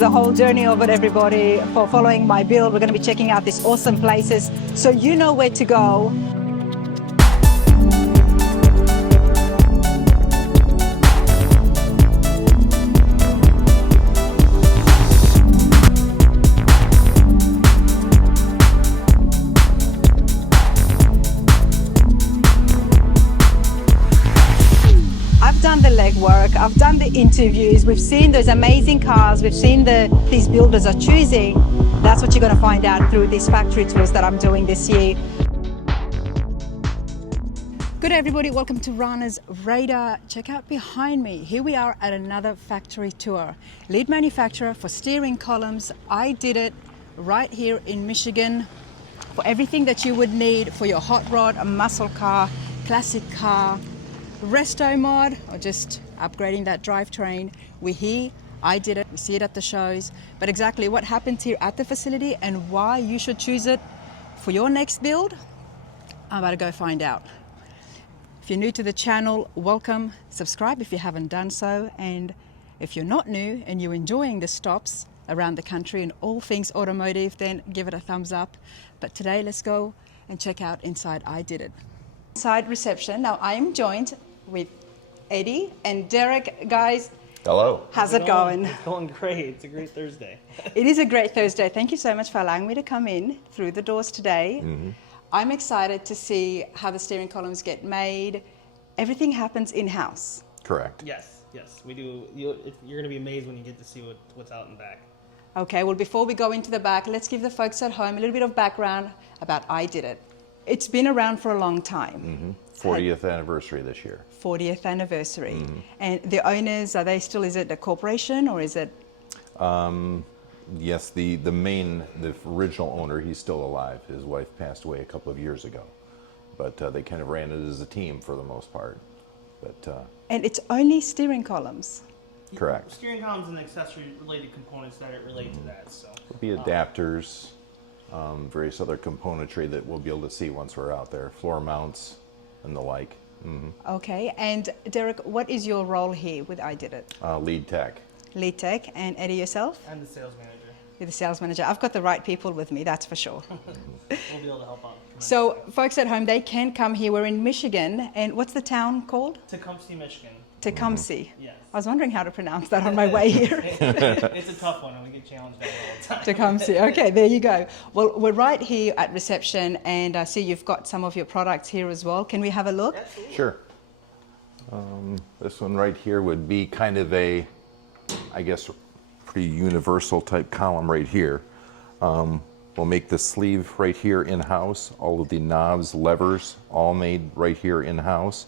The whole journey of it, everybody, for following my build. We're going to be checking out these awesome places so you know where to go. I've done the legwork, I've done the interviews, we've seen those amazing cars, we've seen these builders are choosing. That's what you're going to find out through these factory tours that I'm doing this year. Good everybody, welcome to Rana's Radar. Check out behind me. Here we are at another factory tour. Lead manufacturer for steering columns. Ididit right here in Michigan for everything that you would need for your hot rod, a muscle car, classic car, resto mod, or just upgrading that drivetrain. We're here, Ididit, we see it at the shows, but exactly what happens here at the facility and why you should choose it for your next build, I'm about to go find out. If you're new to the channel, welcome, subscribe if you haven't done so, and if you're not new and you're enjoying the stops around the country and all things automotive, then give it a thumbs up. But today, let's go and check out inside Ididit. Inside reception, now I am joined with Eddie and Derek. Guys, hello. How's it going? It's going great. It's a great Thursday. It is a great Thursday. Thank you so much for allowing me to come in through the doors today. Mm-hmm. I'm excited to see how the steering columns get made. Everything happens in-house. Correct. Yes, we do. You're going to be amazed when you get to see what's out in back. Okay, well, before we go into the back, let's give the folks at home a little bit of background about Ididit. It's been around for a long time. Mm-hmm. 40th anniversary this year. 40th anniversary. Mm-hmm. And the owners, are they still, is it a corporation or is it? Yes, the original owner, he's still alive. His wife passed away a couple of years ago. But they kind of ran it as a team for the most part. But and it's only steering columns? Correct. Steering columns and accessory related components that relate to that. So it'll be adapters, various other componentry that we'll be able to see once we're out there, floor mounts and the like. Mm-hmm. Okay, and Derek, what is your role here with Ididit? Lead tech. Lead tech, and Eddie, yourself? I'm the sales manager. You're the sales manager. I've got the right people with me, that's for sure. We'll be able to help out. So folks at home, they can come here. We're in Michigan, and what's the town called? Tecumseh, Michigan. Tecumseh. Yes. I was wondering how to pronounce that on my way here. It's a tough one, and we get challenged that all the time. Tecumseh. Okay, there you go. Well, we're right here at reception, and I see you've got some of your products here as well. Can we have a look? Absolutely. Sure. This one right here would be kind of a, I guess, pretty universal type column right here. We'll make the sleeve right here in-house. All of the knobs, levers, all made right here in-house.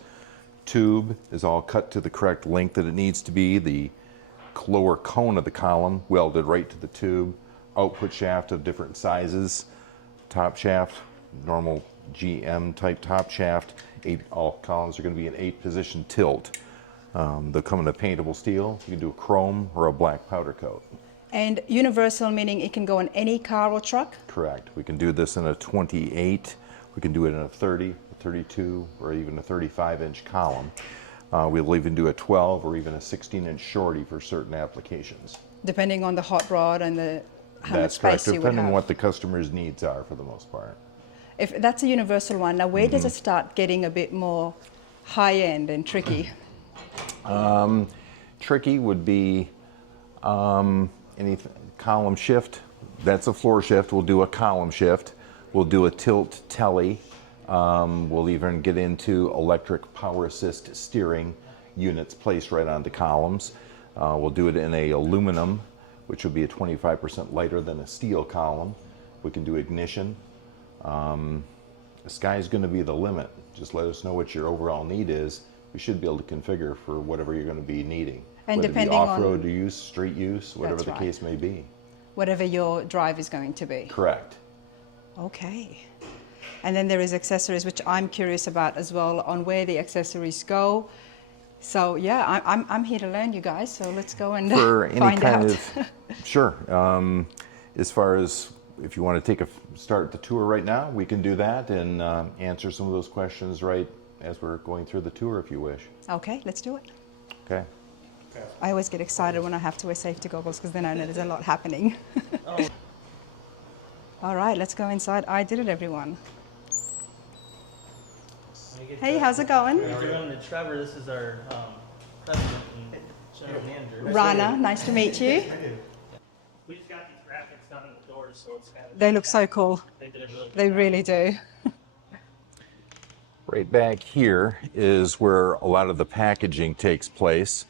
Tube is all cut to the correct length that it needs to be. The lower cone of the column welded right to the tube. Output shaft of different sizes. Top shaft, normal GM type top shaft. All columns are going to be an 8-position tilt. They'll come in a paintable steel. You can do a chrome or a black powder coat. And universal meaning it can go on any car or truck? Correct. We can do this in a 28. We can do it in a 30, a 32, or even a 35-inch column. We'll even do a 12 or even a 16-inch shorty for certain applications. Depending on the hot rod and how much That's space correct, you would depending on have. what the customer's needs are for the most part. If that's a universal one, now where does it start getting a bit more high-end and tricky? Tricky would be any column shift. That's a floor shift. We'll do a column shift. We'll do a tilt telly. We'll even get into electric power assist steering units placed right on the columns. We'll do it in a aluminum, which will be a 25% lighter than a steel column. We can do ignition. The sky's going to be the limit. Just let us know what your overall need is. We should be able to configure for whatever you're going to be needing. And whether depending it be on off-road use, street use, whatever That's the right. case may be. Whatever your drive is going to be. Correct. Okay. And then there is accessories, which I'm curious about as well, on where the accessories go. So yeah, I'm here to learn, you guys. So let's go and For any find kind out. of, sure. As far as if you want to take a start the tour right now, we can do that and answer some of those questions right as we're going through the tour, if you wish. Okay, let's do it. Okay. I always get excited when I have to wear safety goggles because then I know there's a lot happening. Oh. All right, let's go inside. I did it, everyone. Hey, to, how's it going? We're running to Trevor. This is our president and general manager. Rana, nice to meet you. We just got these graphics done on the doors, so it's kind of. They look so cool. They did a really good They job. really do. Right back here is where a lot of the packaging takes place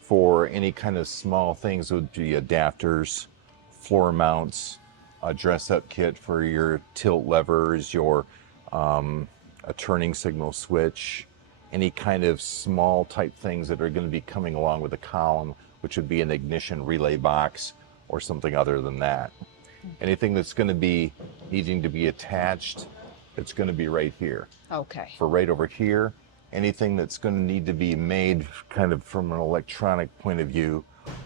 for any kind of small things. Would be adapters, floor mounts, a dress-up kit for your tilt levers, your a turning signal switch, any kind of small type things that are going to be coming along with the column, which would be an ignition relay box or something other than that. Anything that's going to be needing to be attached, it's going to be right here. Okay. For right over here, anything that's going to need to be made kind of from an electronic point of view,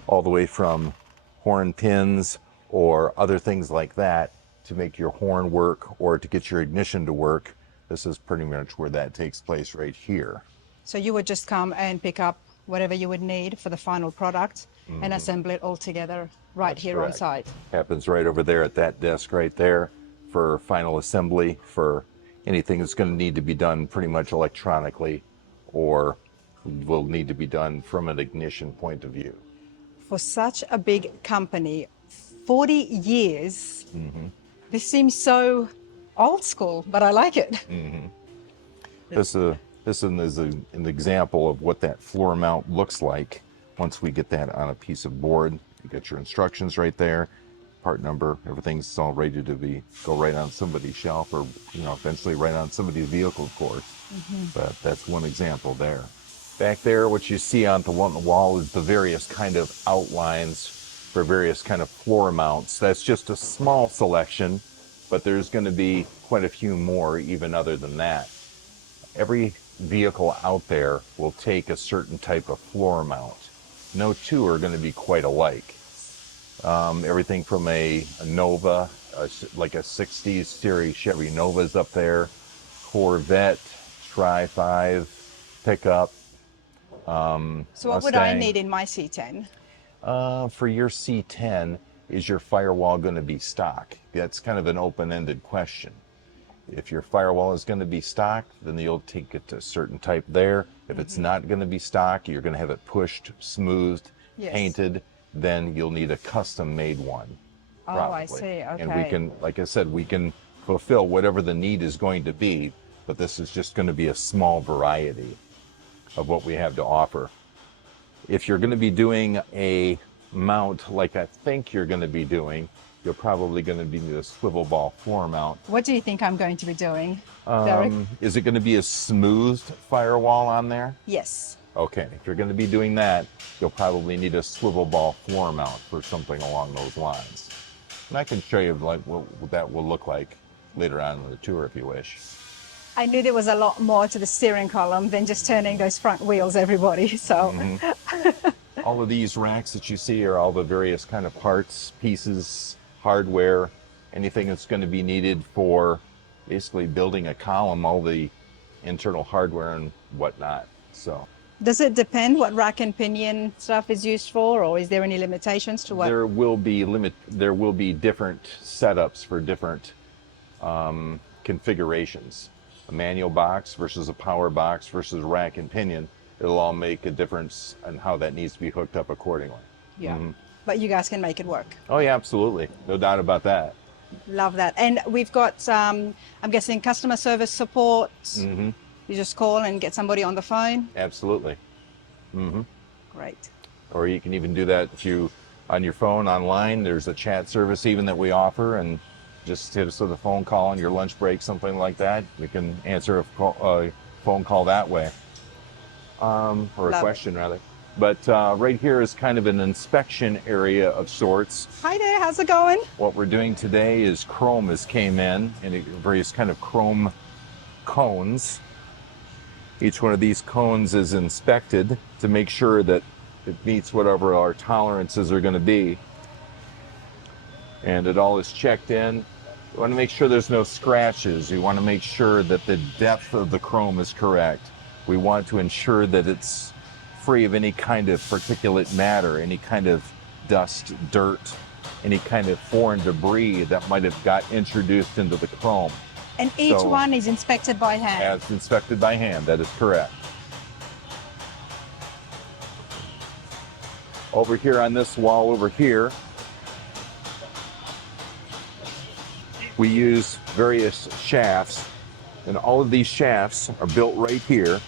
all the way from horn pins or other things like that to make your horn work or to get your ignition to work. This is pretty much where that takes place right here. So you would just come and pick up whatever you would need for the final product and assemble it all together right That's here correct. on site. Happens right over there at that desk right there for final assembly, for anything that's going to need to be done pretty much electronically or will need to be done from an ignition point of view. For such a big company, 40 years, this seems so old school, but I like it. This is an example of what that floor mount looks like once we get that on a piece of board. You got your instructions right there, part number, everything's all ready to go right on somebody's shelf or eventually right on somebody's vehicle, of course. But that's one example there. Back there, what you see on the wall is the various kind of outlines for various kind of floor mounts. That's just a small selection, but there's going to be quite a few more even other than that. Every vehicle out there will take a certain type of floor mount. No two are going to be quite alike. Everything from a Nova, like a 60s series Chevy Nova's up there, Corvette, Tri-5, pickup. So what would I Mustang. need in my C10? For your C10, is your firewall going to be stock? That's kind of an open-ended question. If your firewall is going to be stock, then you'll take it to a certain type there. If it's not going to be stock, you're going to have it pushed, smoothed, Yes. painted, then you'll need a custom-made one. Oh, Probably. I see. Okay. And we can, like I said, we can fulfill whatever the need is going to be, but this is just going to be a small variety of what we have to offer. If you're going to be doing a mount like I think you're going to be doing, you're probably going to be a swivel ball floor mount. What do you think I'm going to be doing, Derek? Is it going to be a smoothed firewall on there? Yes. Okay, if you're going to be doing that, you'll probably need a swivel ball floor mount for something along those lines. And I can show you like what that will look like later on in the tour if you wish. I knew there was a lot more to the steering column than just turning those front wheels, everybody. So All of these racks that you see are all the various kind of parts, pieces, hardware, anything that's going to be needed for basically building a column, all the internal hardware and whatnot. So does it depend what rack and pinion stuff is used for, or is there any limitations to what? there will be different setups for different configurations. A manual box versus a power box versus rack and pinion, it'll all make a difference in how that needs to be hooked up accordingly. Yeah. But you guys can make it work. Oh yeah, absolutely. No doubt about that. Love that. And we've got, I'm guessing, customer service support. You just call and get somebody on the phone. Absolutely. Great. Or you can even do that if you, on your phone, online, there's a chat service even that we offer, and just hit us with a phone call on your lunch break, something like that. We can answer a phone call that way, or a Love question rather. But right here is kind of an inspection area of sorts. Hi there, how's it going? What we're doing today is chrome has came in various kind of chrome cones. Each one of these cones is inspected to make sure that it meets whatever our tolerances are going to be. And it all is checked in. You want to make sure there's no scratches. You want to make sure that the depth of the chrome is correct. We want to ensure that it's free of any kind of particulate matter, any kind of dust, dirt, any kind of foreign debris that might have got introduced into the chrome. And each So- one is inspected by hand. As inspected by hand, that is correct. Over here on this wall over here, we use various shafts, and all of these shafts are built right here.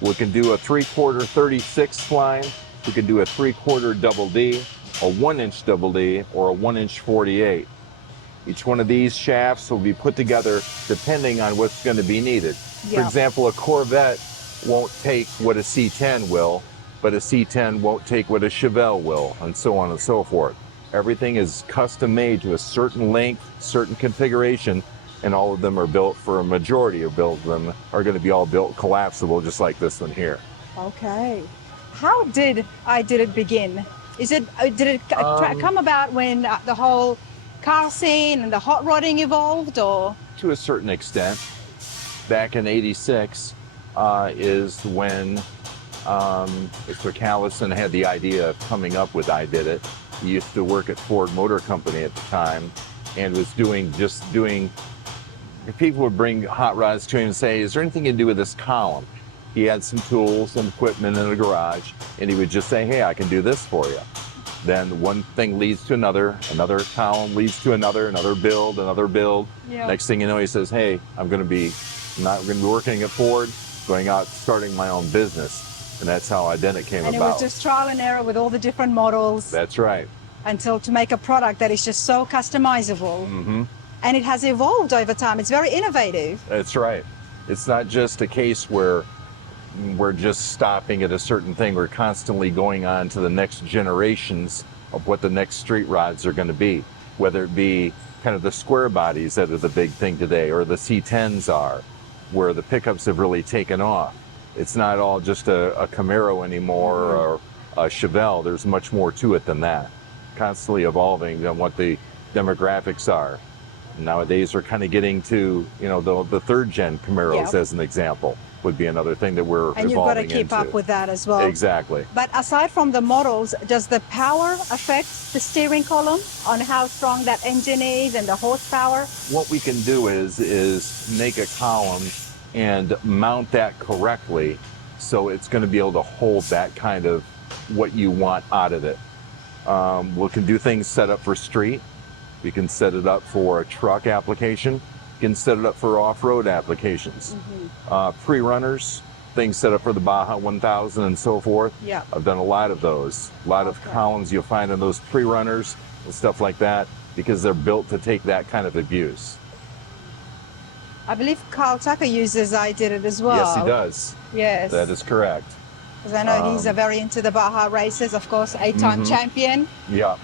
We can do a 3/4 36 spline, we can do a 3/4 double D, a 1-inch double D, or a 1-inch 48. Each one of these shafts will be put together depending on what's going to be needed. For Yeah. example, a Corvette won't take what a C10 will, but a C10 won't take what a Chevelle will, and so on and so forth. Everything is custom made to a certain length, certain configuration, and all of them are built, for a majority of build them are going to be all built collapsible, just like this one here. Okay. How did Ididit begin? Did it come about when the whole car scene and the hot rodding evolved, or? To a certain extent. Back in '86 is when Mr. Callison had the idea of coming up with Ididit. He used to work at Ford Motor Company at the time, and was doing people would bring hot rods to him and say, is there anything you can do with this column? He had some tools and equipment in the garage, and he would just say, hey, I can do this for you. Then one thing leads to another column leads to another build, another build. Yeah. Next thing you know, he says, hey, I'm not going to be working at Ford, going out, starting my own business. And that's how Ididit came And about. it was just trial and error with all the different models That's right. until to make a product that is just so customizable. Mm-hmm. And it has evolved over time. It's very innovative. That's right. It's not just a case where we're just stopping at a certain thing. We're constantly going on to the next generations of what the next street rods are going to be, whether it be kind of the square bodies that are the big thing today, or the C10s are, where the pickups have really taken off. It's not all just a Camaro anymore, or a Chevelle. There's much more to it than that. Constantly evolving on what the demographics are. Nowadays, we're kind of getting to, the third gen Camaros, Yep. as an example, would be another thing that we're And you've got to evolving keep into. up with that as well. Exactly. But aside from the models, does the power affect the steering column on how strong that engine is and the horsepower? What we can do is make a column and mount that correctly, so it's going to be able to hold that kind of what you want out of it. We can do things set up for street. We can set it up for a truck application. We can set it up for off-road applications. Pre-runners, things set up for the Baja 1000 and so forth. Yeah. I've done a lot of those. A lot of columns you'll find in those pre-runners and stuff like that, because they're built to take that kind of abuse. I believe Carl Tucker uses Ididit as well. Yes, he does. Yes. That is correct. Because I know he's very into the Baja races, of course, 8-time champion. Yeah.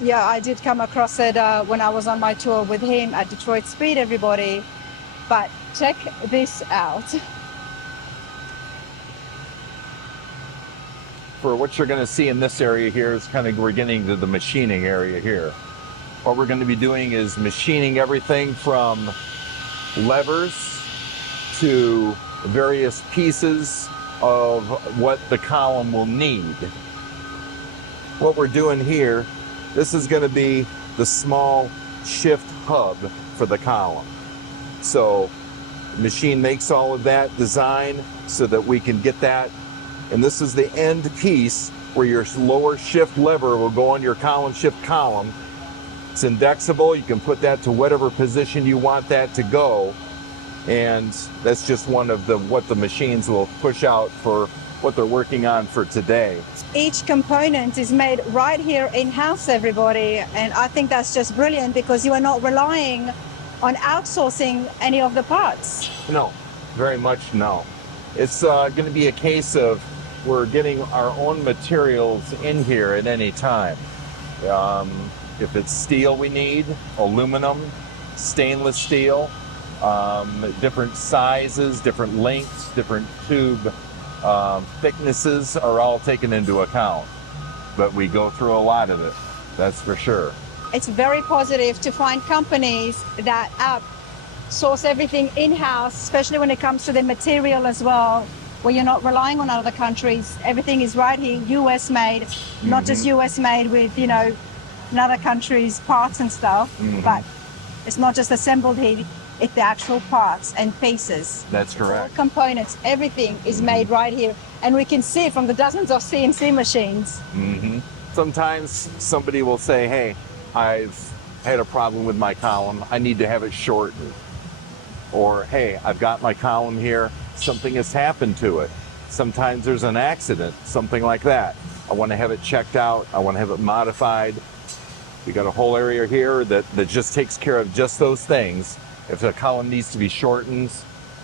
Yeah, I did come across it when I was on my tour with him at Detroit Speed, everybody. But check this out. For what you're going to see in this area here is we're getting to the machining area here. What we're going to be doing is machining everything from levers to various pieces of what the column will need. What we're doing here, this is going to be the small shift hub for the column. So the machine makes all of that design so that we can get that. And this is the end piece where your lower shift lever will go on your column shift column. It's indexable. You can put that to whatever position you want that to go. And that's just one of what the machines will push out for what they're working on for today. Each component is made right here in-house, everybody. And I think that's just brilliant because you are not relying on outsourcing any of the parts. No, very much no. It's going to be a case of we're getting our own materials in here at any time. If it's steel we need, aluminum, stainless steel, different sizes, different lengths, different tube thicknesses are all taken into account. But we go through a lot of it, that's for sure. It's very positive to find companies that source everything in-house, especially when it comes to the material as well. where you're not relying on other countries. Everything is right here, US made, not just US made with, you know, another country's parts and stuff, but it's not just assembled here, it's the actual parts and pieces. That's All correct. components, everything is made right here. And we can see it from the dozens of CNC machines. Sometimes somebody will say, hey, I've had a problem with my column. I need to have it shortened. Or, hey, I've got my column here. Something has happened to it. Sometimes there's an accident, something like that. I want to have it checked out. I want to have it modified. We got a whole area here that just takes care of just those things. If the column needs to be shortened,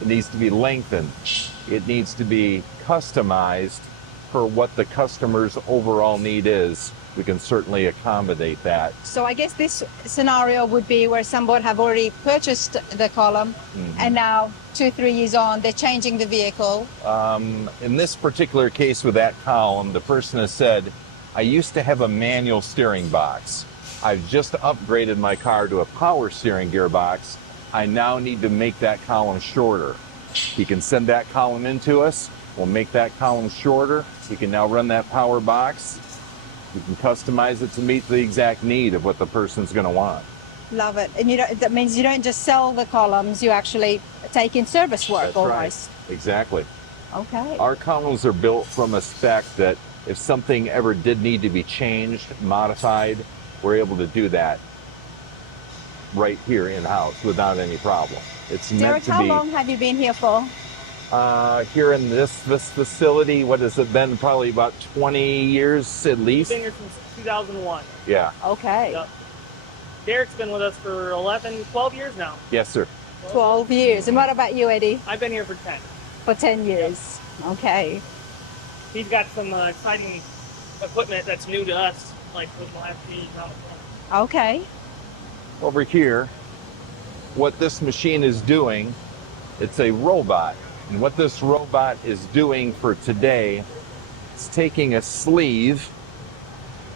it needs to be lengthened. It needs to be customized for what the customer's overall need is. We can certainly accommodate that. So I guess this scenario would be where somebody have already purchased the column and now 2-3 years on, they're changing the vehicle. In this particular case with that column, the person has said, I used to have a manual steering box. I've just upgraded my car to a power steering gearbox. I now need to make that column shorter. He can send that column into us. We'll make that column shorter. He can now run that power box. You can customize it to meet the exact need of what the person's going to want. Love it. And that means you don't just sell the columns, you actually take in service work. That's almost. right. Exactly. Okay. Our columns are built from a spec that if something ever did need to be changed, modified, we're able to do that right here in-house without any problem. It's Derek, meant to how be long have you been here for? here in this facility. What has it been? Probably about 20 years at least. Been here since 2001. Yeah. Okay. Yep. Derek's been with us for 11, 12 years now. Yes, sir. 12 years. And what about you, Eddie? I've been here for 10. For 10 years. Okay. He's got some exciting equipment that's new to us, like with the last few years on the phone. Okay. Over here, what this machine is doing, it's a robot. And what this robot is doing for today, it's taking a sleeve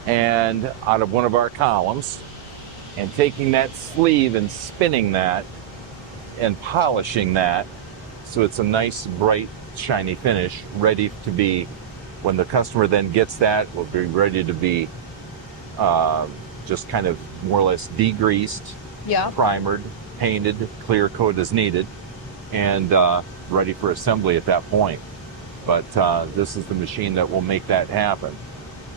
and out of one of our columns and taking that sleeve and spinning that and polishing that so it's a nice, bright, shiny finish, ready to be, when the customer then gets that, will be ready to be just kind of more or less degreased, Yeah. primered, painted, clear coat as needed, and ready for assembly at that point. But this is the machine that will make that happen.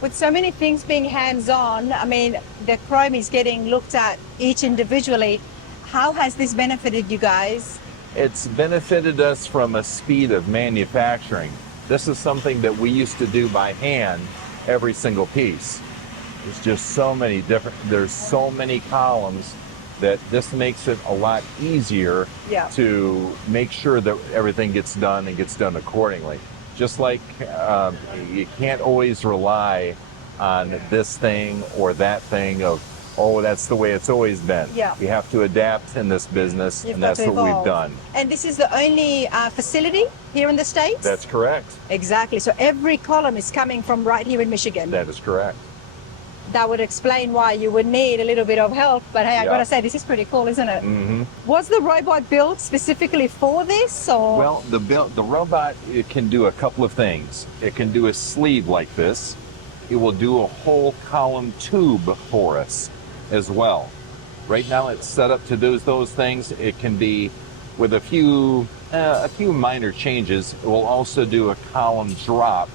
With so many things being hands-on, I mean, the chrome is getting looked at each individually. How has this benefited you guys? It's benefited us from a speed of manufacturing. This is something that we used to do by hand, every single piece. There's just so many there's so many columns that this makes it a lot easier Yeah. to make sure that everything gets done and gets done accordingly. Just like you can't always rely on this thing or that thing of, oh, that's the way it's always been. Yeah. You have to adapt in this business, You've and got that's to what we've evolve. done. And this is the only facility here in the States? That's correct. Exactly. So every column is coming from right here in Michigan. That is correct. That would explain why you would need a little bit of help. But hey, I Yeah. gotta say, this is pretty cool, isn't it? Mm-hmm. Was the robot built specifically for this, or? Well, the robot, it can do a couple of things. It can do a sleeve like this. It will do a whole column tube for us as well. Right now it's set up to do those things. It can be with a few minor changes. It will also do a column drop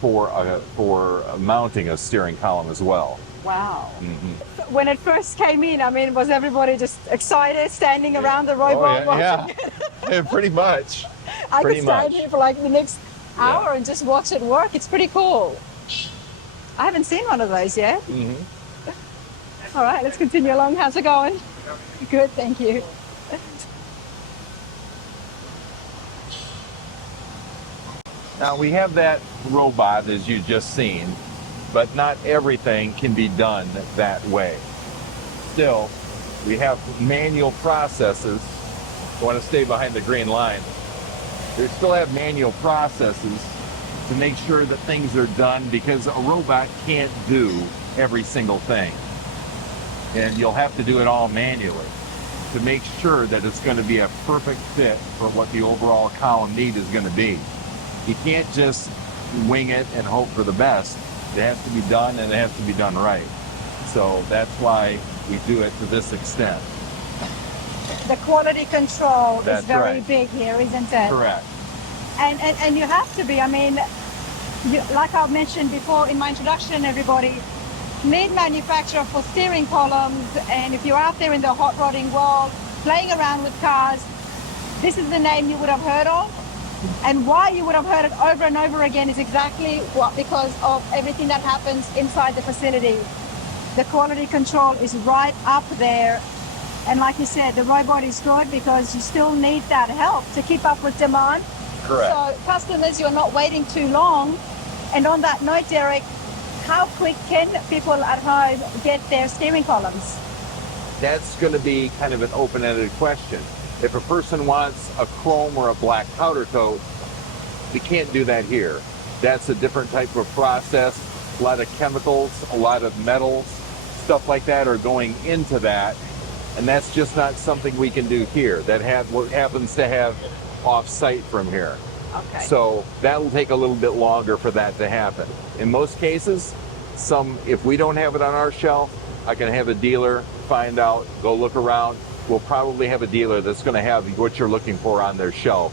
for mounting a steering column as well. Wow. Mm-hmm. When it first came in, I mean, was everybody just excited, standing around the robot? watching it? Yeah, pretty much. I could Pretty stand much. here for like the next hour and just watch it work. It's pretty cool. I haven't seen one of those yet. Mm-hmm. All right, let's continue along. How's it going? Good, thank you. Now we have that robot as you just seen, but not everything can be done that way. Still, we have manual processes. I want to stay behind the green line. We still have manual processes to make sure that things are done, because a robot can't do every single thing. And you'll have to do it all manually to make sure that it's going to be a perfect fit for what the overall column need is going to be. You can't just wing it and hope for the best. It has to be done, and it has to be done right. So that's why we do it to this extent. The quality control That's is very right. big here, isn't it? Correct. And you have to be. I mean, like I mentioned before in my introduction, everybody, lead manufacturer for steering columns, and if you're out there in the hot rodding world, playing around with cars, this is the name you would have heard of. And why you would have heard it over and over again is exactly what, because of everything that happens inside the facility. The quality control is right up there. And like you said, the robot is good because you still need that help to keep up with demand. Correct. So customers, you're not waiting too long. And on that note, Derek, how quick can people at home get their steering columns? That's going to be kind of an open-ended question. If a person wants a chrome or a black powder coat, we can't do that here. That's a different type of process. A lot of chemicals, a lot of metals, stuff like that are going into that. And that's just not something we can do here. That happens to have off-site from here. Okay. So that'll take a little bit longer for that to happen. In most cases, if we don't have it on our shelf, I can have a dealer find out, go look around. We'll probably have a dealer that's going to have what you're looking for on their shelf.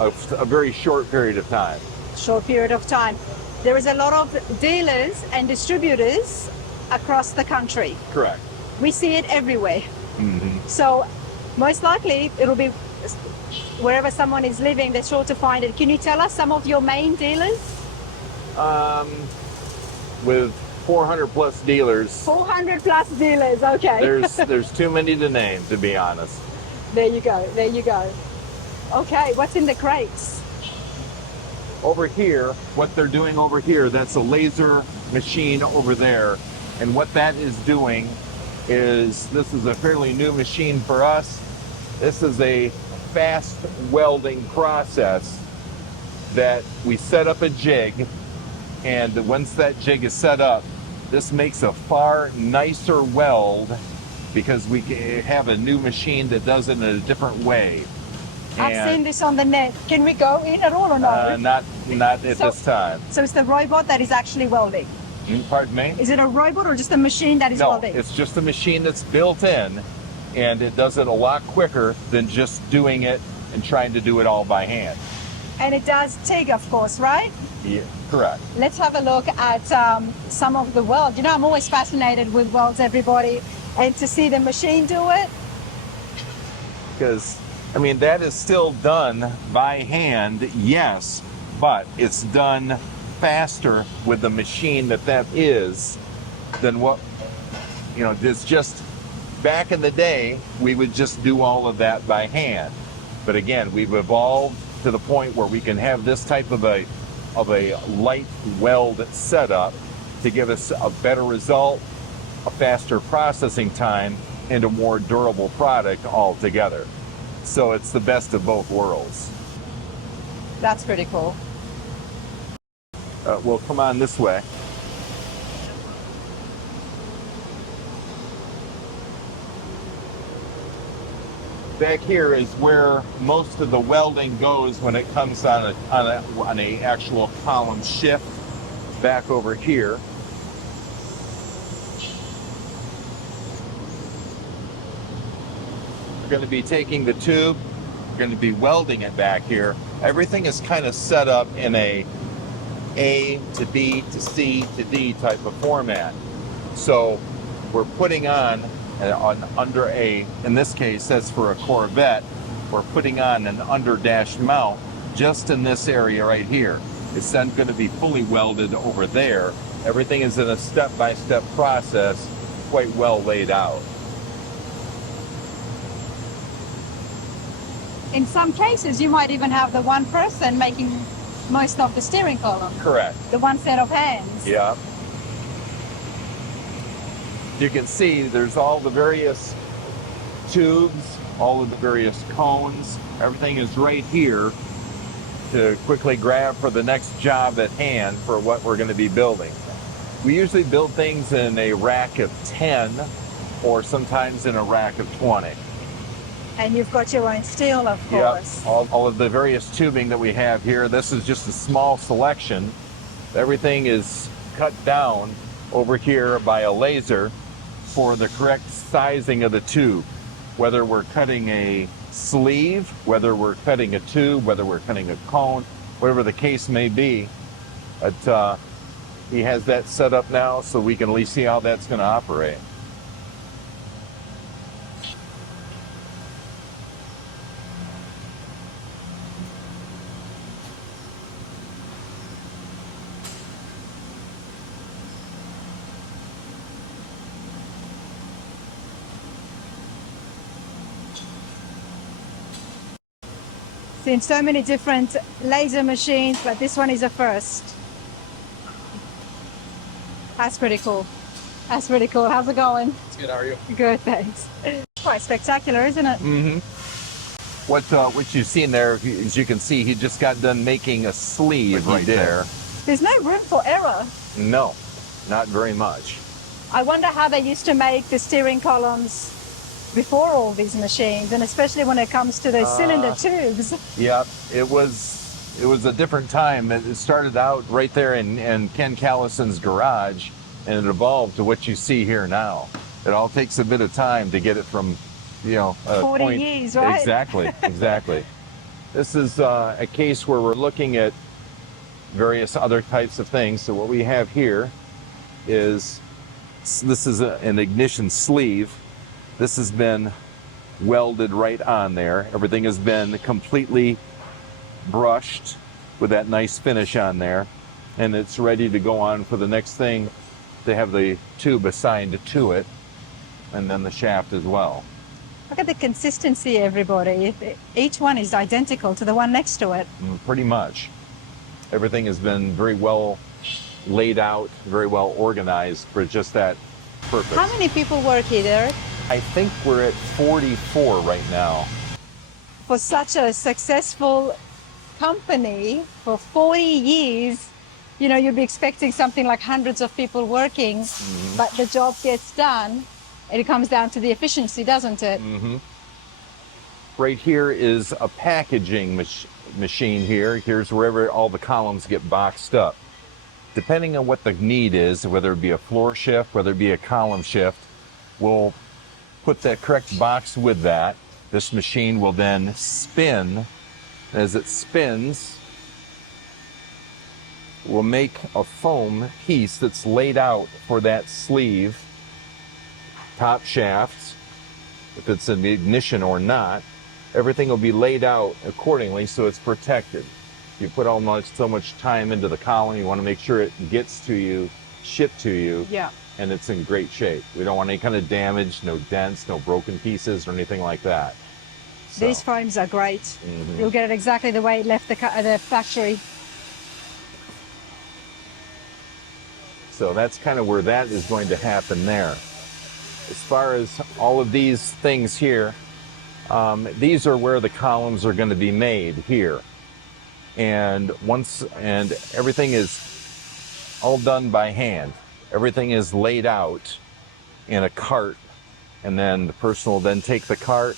A very short period of time. Short period of time. There is a lot of dealers and distributors across the country. Correct. We see it everywhere. Mm-hmm. So most likely it'll be wherever someone is living, they're sure to find it. Can you tell us some of your main dealers? With 400 plus dealers. 400 plus dealers, okay. There's too many to name, to be honest. There you go, there you go. Okay, what's in the crates? Over here, what they're doing over here, that's a laser machine over there. And what that is doing is, this is a fairly new machine for us. This is a fast welding process that we set up a jig, and once that jig is set up, this makes a far nicer weld because we have a new machine that does it in a different way. I've seen this on the net. Can we go in at all or no? Not at this time. So it's the robot that is actually welding? Pardon me? Is it a robot or just a machine that is No, welding? it's just a machine that's built in, and it does it a lot quicker than just doing it and trying to do it all by hand. And it does TIG, of course, right? Yeah, correct. Let's have a look at some of the welds. You know, I'm always fascinated with welds, everybody, and to see the machine do it. Because, I mean, that is still done by hand, yes, but it's done faster with the machine that is than what, it's just, back in the day, we would just do all of that by hand. But again, we've evolved to the point where we can have this type of a light weld setup to give us a better result, a faster processing time, and a more durable product altogether. So it's the best of both worlds. That's pretty cool. We'll come on this way. Back here is where most of the welding goes when it comes on a actual column shift. Back over here. We're going to be taking the tube, we're going to be welding it back here. Everything is kind of set up in a to B to C to D type of format. So we're putting on under in this case that's for a Corvette, we're putting on an under dash mount just in this area right here. It's then going to be fully welded over there. Everything is in a step-by-step process, quite well laid out. In some cases, you might even have the one person making most of the steering column. Correct. The one set of hands. Yeah. You can see there's all the various tubes, all of the various cones. Everything is right here to quickly grab for the next job at hand for what we're going to be building. We usually build things in a rack of 10 or sometimes in a rack of 20. And you've got your own steel, of course. Yep, all of the various tubing that we have here. This is just a small selection. Everything is cut down over here by a laser for the correct sizing of the tube. Whether we're cutting a sleeve, whether we're cutting a tube, whether we're cutting a cone, whatever the case may be. But he has that set up now so we can at least see how that's going to operate. Seen so many different laser machines, but this one is a first. That's pretty cool. That's pretty cool. How's it going? It's good. How are you? Good, thanks. Quite spectacular, isn't it? Mm-hmm. What you've seen there, as you can see, he just got done making a sleeve right there. There's no room for error. No, not very much. I wonder how they used to make the steering columns before all these machines, and especially when it comes to those cylinder tubes. Yeah, it was a different time. It started out right there in Ken Callison's garage, and it evolved to what you see here now. It all takes a bit of time to get it from, 40 years, right? Exactly. This is a case where we're looking at various other types of things. So what we have here is, this is an ignition sleeve. This has been welded right on there. Everything has been completely brushed with that nice finish on there, and it's ready to go on for the next thing, to have the tube assigned to it, and then the shaft as well. Look at the consistency, everybody. Each one is identical to the one next to it. Pretty much. Everything has been very well laid out, very well organized for just that purpose. How many people work here, Derek? I think we're at 44 right now. For such a successful company, for 40 years, you'd be expecting something like hundreds of people working, but the job gets done, and it comes down to the efficiency, doesn't it? Mm-hmm. Right here is a packaging machine here. Here's wherever all the columns get boxed up. Depending on what the need is, whether it be a floor shift, whether it be a column shift, we'll put that correct box with that. This machine will then spin. As it spins, we'll make a foam piece that's laid out for that sleeve, top shafts, if it's an ignition or not. Everything will be laid out accordingly so it's protected. You put so much time into the column, you want to make sure it gets to you, shipped to you, and it's in great shape. We don't want any kind of damage, no dents, no broken pieces or anything like that. So. These foams are great. Mm-hmm. You'll get it exactly the way it left the factory. So that's kind of where that is going to happen there. As far as all of these things here, these are where the columns are going to be made here. And everything is all done by hand. Everything is laid out in a cart, and then the person will then take the cart,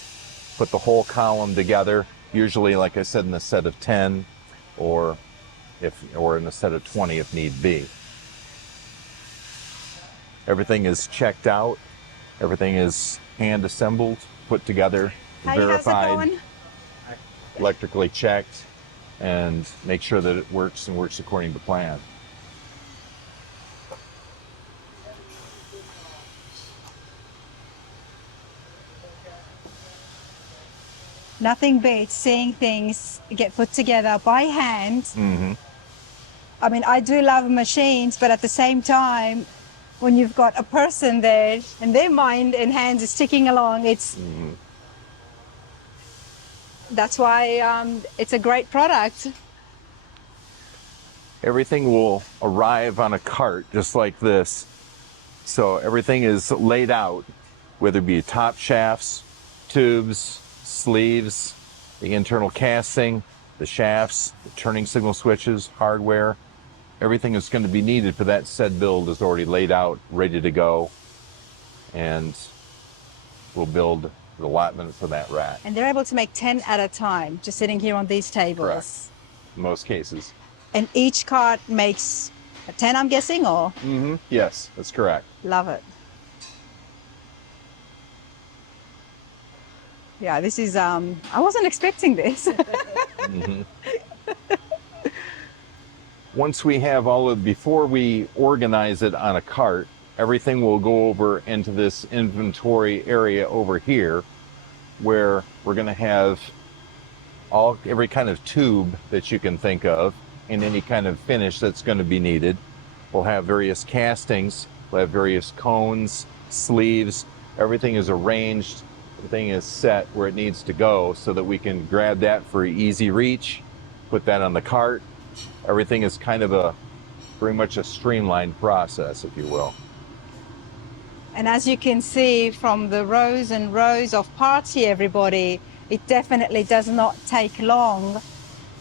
put the whole column together, usually, like I said, in a set of 10 or in a set of 20 if need be. Everything is checked out. Everything is hand assembled, put together, verified, electrically checked, and make sure that it works and works according to plan. Nothing beats seeing things get put together by hand. Mm-hmm. I mean, I do love machines, but at the same time, when you've got a person there and their mind and hands is ticking along, that's why it's a great product. Everything will arrive on a cart just like this. So everything is laid out, whether it be top shafts, tubes, sleeves, the internal casting, the shafts, the turning signal switches, hardware. Everything that's going to be needed for that said build is already laid out, ready to go. And we'll build allotment for that rack. And they're able to make 10 at a time, just sitting here on these tables. Correct. In most cases. And each cart makes 10, I'm guessing, or? Mm-hmm. Yes, that's correct. Love it. Yeah, this is, I wasn't expecting this. Mm-hmm. Once we have before we organize it on a cart, everything will go over into this inventory area over here, where we're going to have every kind of tube that you can think of and any kind of finish that's going to be needed. We'll have various castings, we'll have various cones, sleeves. Everything is arranged, everything is set where it needs to go so that we can grab that for easy reach, put that on the cart. Everything is kind of very much a streamlined process, if you will. And as you can see from the rows and rows of parts here, everybody, it definitely does not take long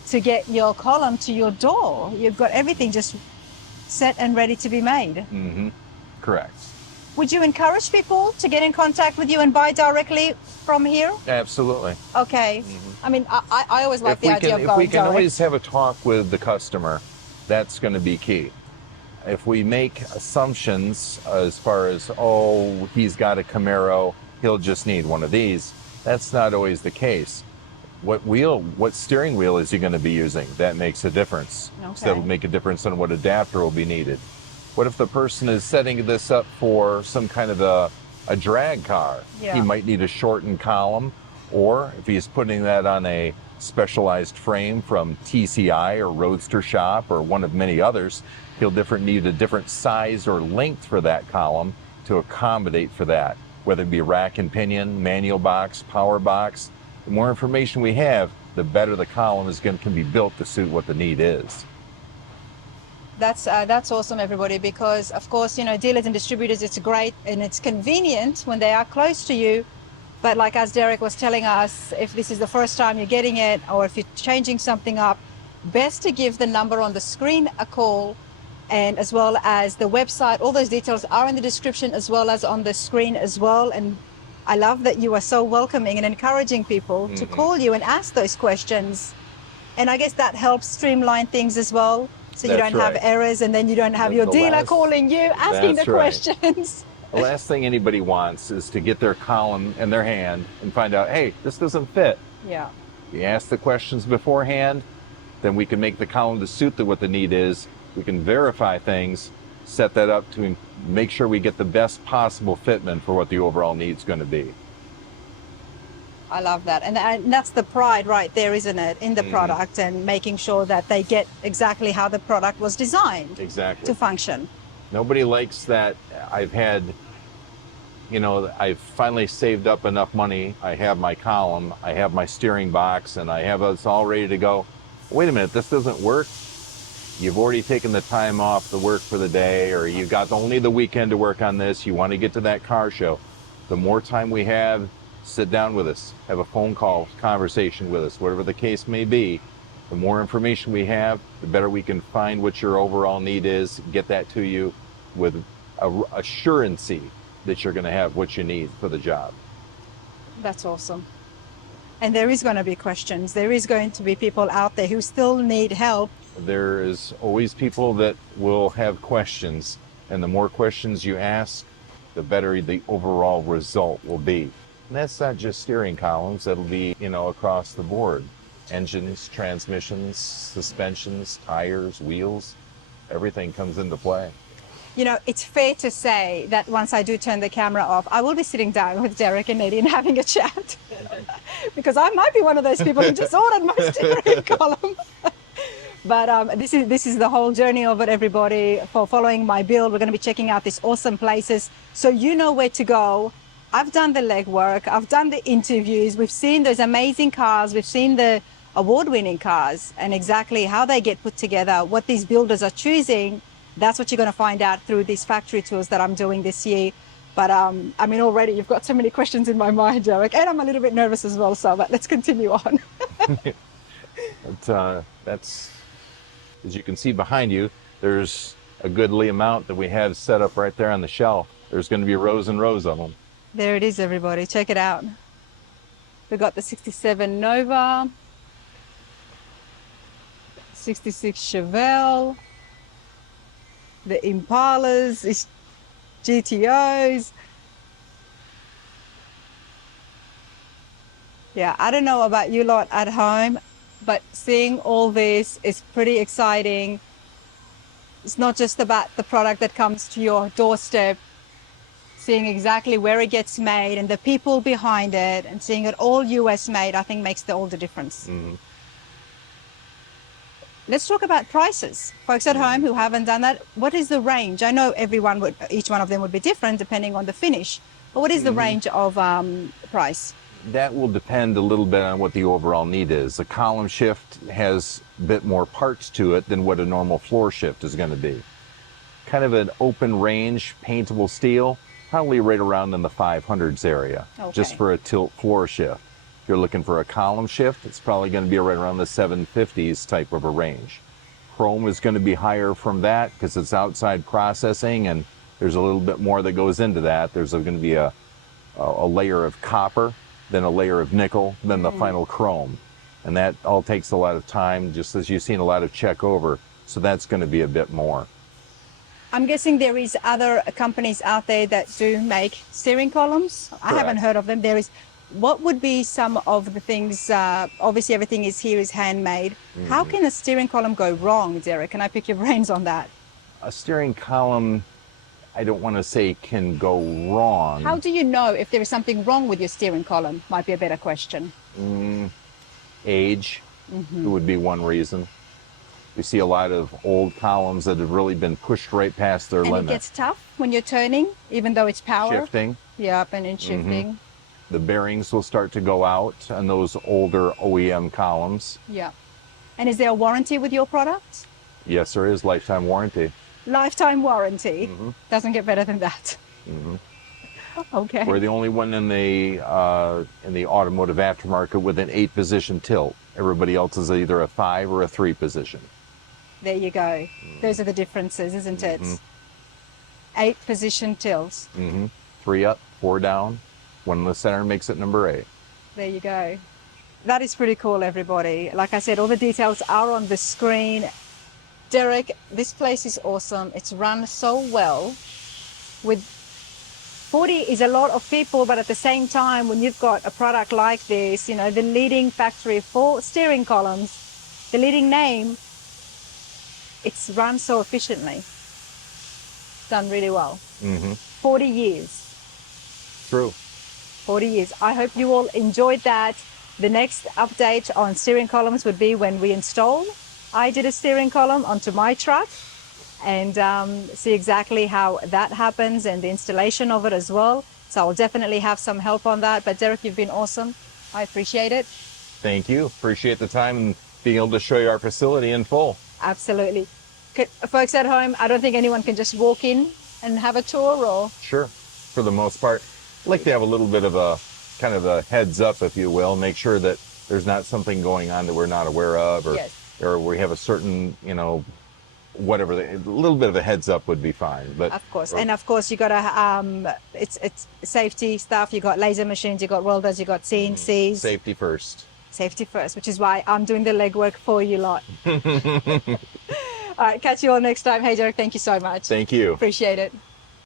to get your column to your door. You've got everything just set and ready to be made. Mm-hmm. Correct. Would you encourage people to get in contact with you and buy directly from here? Absolutely. Okay. Mm-hmm. I mean, I always like the idea of If going we can direct. always have a talk with the customer, that's going to be key. If we make assumptions as far as, oh, he's got a Camaro, he'll just need one of these, that's not always the case. What steering wheel is he going to be using? That makes a difference. Okay. So that'll make a difference on what adapter will be needed. What if the person is setting this up for some kind of a drag car? Yeah. He might need a shortened column, or if he's putting that on a specialized frame from TCI or Roadster Shop or one of many others, he'll need a different size or length for that column to accommodate for that, whether it be rack and pinion, manual box, power box. The more information we have, the better the column can be built to suit what the need is. That's awesome, everybody, because of course, dealers and distributors, it's great and it's convenient when they are close to you. But like as Derek was telling us, if this is the first time you're getting it, or if you're changing something up, best to give the number on the screen a call, and as well as the website. All those details are in the description as well as on the screen as well. And I love that you are so welcoming and encouraging people to call you and ask those questions. And I guess that helps streamline things as well. So you That's don't have right. errors, and then you don't have your dealer calling you, asking the That's right. questions. The last thing anybody wants is to get their column in their hand and find out, hey, this doesn't fit. Yeah. You ask the questions beforehand, then we can make the column to suit what the need is. We can verify things, set that up to make sure we get the best possible fitment for what the overall need is going to be. I love that. And that's the pride right there, isn't it, in the product, and making sure that they get exactly how the product was designed Exactly. to function. Nobody likes that. I've finally saved up enough money. I have my column, I have my steering box, and I have us all ready to go. Wait a minute, this doesn't work. You've already taken the time off the work for the day, or you've got only the weekend to work on this. You want to get to that car show. The more time we have, sit down with us, have a phone call, conversation with us, whatever the case may be. The more information we have, the better we can find what your overall need is, get that to you with assurancy that you're going to have what you need for the job. That's awesome. And there is going to be questions. There is going to be people out there who still need help. There is always people that will have questions, and the more questions you ask, the better the overall result will be. And that's not just steering columns, that'll be, across the board. Engines, transmissions, suspensions, tires, wheels, everything comes into play. It's fair to say that once I do turn the camera off, I will be sitting down with Derek and Nadine having a chat. Because I might be one of those people who just ordered my steering column. But this is the whole journey of it, everybody. For following my build, we're going to be checking out these awesome places, so you know where to go. I've done the legwork, I've done the interviews, we've seen those amazing cars, we've seen the award-winning cars, and exactly how they get put together, what these builders are choosing. That's what you're going to find out through these factory tours that I'm doing this year. But already you've got so many questions in my mind, Derek, and I'm a little bit nervous as well, so but let's continue on. That's, as you can see behind you, there's a goodly amount that we have set up right there on the shelf. There's going to be rows and rows of them. There it is, everybody. Check it out. We got the 67 Nova, 66 Chevelle, the Impalas, GTOs. Yeah, I don't know about you lot at home, but seeing all this is pretty exciting. It's not just about the product that comes to your doorstep, seeing exactly where it gets made and the people behind it and seeing it all US made, I think makes all the difference. Let's talk about prices. Folks at home who haven't done that, what is the range? I know each one of them would be different depending on the finish, but what is the range of price? That will depend a little bit on what the overall need is. A column shift has a bit more parts to it than what a normal floor shift is going to be. Kind of an open range paintable steel, probably right around in the 500s area, just for a tilt floor shift. If you're looking for a column shift, it's probably going to be right around the 750s type of a range. Chrome is going to be higher from that because it's outside processing and there's a little bit more that goes into that. There's going to be a layer of copper, then a layer of nickel, then the final chrome. And that all takes a lot of time, just as you've seen a lot of check over. So that's going to be a bit more. I'm guessing there is other companies out there that do make steering columns. Correct. I haven't heard of them. What would be some of the things, obviously everything here is handmade. How can a steering column go wrong, Derek? Can I pick your brains on that? A steering column, I don't want to say can go wrong. How do you know if there is something wrong with your steering column? Might be a better question. Age would be one reason. You see a lot of old columns that have really been pushed right past their limit. And it gets tough when you're turning, even though it's power. Shifting. Yep, and in shifting. The bearings will start to go out on those older OEM columns. Yeah. And is there a warranty with your product? Yes, there is lifetime warranty. Lifetime warranty? Doesn't get better than that. Okay. We're the only one in the automotive aftermarket with an 8-position tilt. Everybody else is either a 5 or a 3 position. There you go. Those are the differences, isn't it? 8-position tilts. 3 up, 4 down. One in the center makes it number 8. There you go. That is pretty cool, everybody. Like I said, all the details are on the screen. Derek, this place is awesome. It's run so well. With 40 is a lot of people, but at the same time, when you've got a product like this, you know, the leading factory for steering columns, the leading name, it's run so efficiently. Done really well. 40 years. True. 40 years. I hope you all enjoyed that. The next update on steering columns would be when we install. I did a steering column onto my truck and see exactly how that happens and the installation of it as well. So I'll definitely have some help on that. But Derek, you've been awesome. I appreciate it. Thank you. Appreciate the time and being able to show you our facility in full. Absolutely. Folks at home, I don't think anyone can just walk in and have a tour or... Sure. For the most part. I'd like to have a little bit of a kind of a heads up, if you will, make sure that there's not something going on that we're not aware of, or or we have a certain, you know, whatever, a little bit of a heads up would be fine. But of course, and of course you got to it's safety stuff. You got laser machines, you got welders, you got CNCs. Safety first. Safety first, which is why I'm doing the legwork for you lot. All right, catch you all next time. Hey, Derek, thank you so much. Thank you. Appreciate it.